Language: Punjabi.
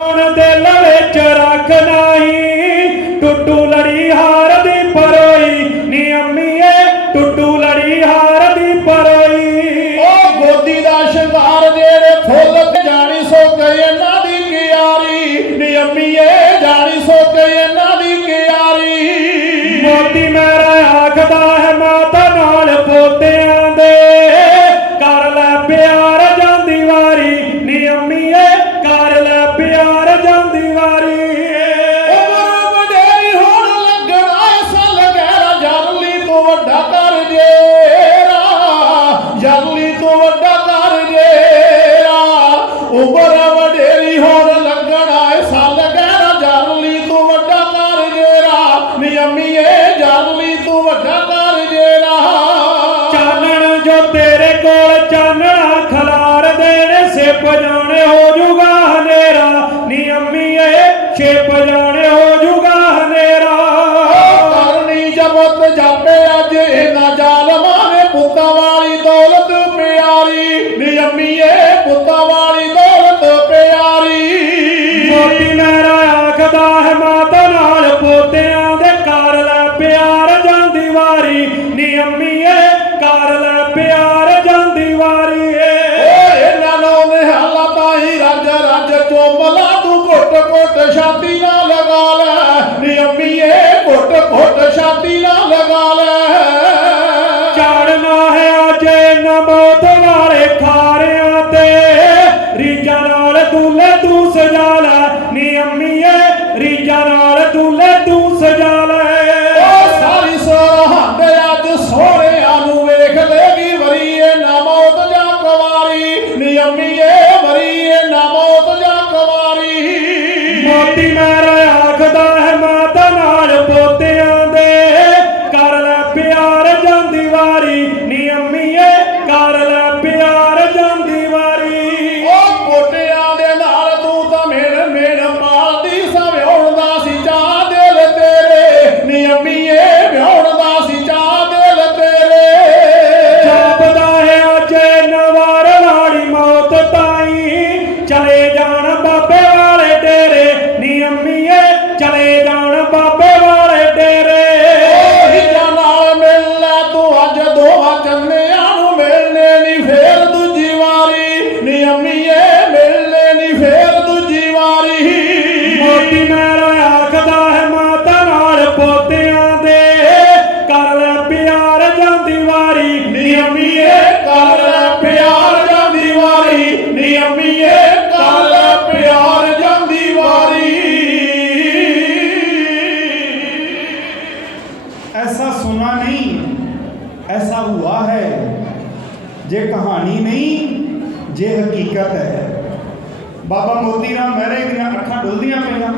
ਹੁਣ ਦਿਲ ਵਿੱਚ ਰੱਖ ਨਹੀਂ। ਟੁੱਟੂ ਲੜੀ ਹਾਰ ਦੀ ਪਰੋਈ। ਨੀ ਅੰਮੀਏ, ਟੁੱਟੂ ਲੜੀ ਹਾਰ ਦੀ ਪਰੋਈ। ਉਹ ਗੋਦੀ ਦਾ ਸ਼ਿੰਗਾਰ ਜਿਹੜੇ ਫੁੱਲ ਤੇ ਜਾਣੀ ਸੋਕੇ ਇਹਨਾਂ ਦੀ ਕਿਆਰੀ। ਨਿਯਮੀਏ ਜਾਣੀ ਸੋ ਉਮਰ ਵਡੇਰੀ ਹੋਣ ਲੱਗਣਾ ਐਸਾ ਲੱਗੈਰਾ ਜਰਲੀ ਤੋਂ ਵੱਡਾ ਕਰ ਜੇਰਾ। ਨਿਯਮੀਏ ਜਰਲੀ ਤੋਂ ਵੱਡਾ ਕਰ ਜੇਰਾ। ਚਾਨਣ ਜੋ ਤੇਰੇ ਕੋਲ ਚਾਨਣਾ ਖਲਾਰ ਦੇਣ ਸਿਪ ਜਾਣੇ ਹੋ ਜੂਗਾ ਹਨੇਰਾ। ਨੀ ਅੰਮੀਏ ਛਿਪ ਜਾਣੇ ਹੋ ਜੂਗਾ ਹਨੇਰਾ। ਕਰਨੀ ਜਬਤ ਜਾਪੇ ਅੱਜ ਇਹਨਾਂ ਜ਼ਾਲਮਾਂ ਨੇ ਪੁੱਤਾਂ ਵਾਲੀ ਦੌਲਤ ਪਿਆਰੀ। ਨਿਯਮੀਏ ਪੁੱਤਾਂ ਘੁੱਟ ਛਾਤੀ ਨਾਲ ਲਗਾ ਲੈ। ਚਾੜਨਾ ਹੈ ਅੱਜ ਮੌਤ ਵਾਲੇ ਖਾਰਿਆਂ ਤੇ। ਰੀਜਾਂ ਨਾਲ ਦੁੱਲੇ ਤੂੰ ਸਜਾ ਲੈ। ਨੀ ਅੰਮੀਏ ਰੀਜਾਂ ਨਾਲ ਦੁੱਲੇ ਤੂੰ ਸਜਾ ਲੈ। ਦੀ ਮੈਲ ਆਖਦਾ ਹੈ ਮਾਤਾ ਨਾਲ ਪੋਤਿਆਂ ਦੇ। ਕਰ ਲੈ ਪਿਆਰ ਜਾਂਦੀ ਵਾਰੀ, ਨਿਯਮੀਏ, ਕਰ ਲੈ ਪਿਆਰ ਜਾਂਦੀ ਵਾਰੀ, ਨਿਯਮੀਏ ਪਿਆਰ ਜਾਂਦੀ ਵਾਰੀ। ਐਸਾ ਸੁਨਾ ਨਹੀਂ, ਐਸਾ ਹੈ। ਜੇ ਕਹਾਣੀ ਨਹੀਂ, ਜੇ ਹਕੀਕਤ ਹੈ। ਬਾਬਾ ਮੋਤੀ ਰਾਮ ਮਹਿਰੇ ਦੀਆਂ ਅੱਖਾਂ ਡੁੱਲਦੀਆਂ ਪਈਆਂ।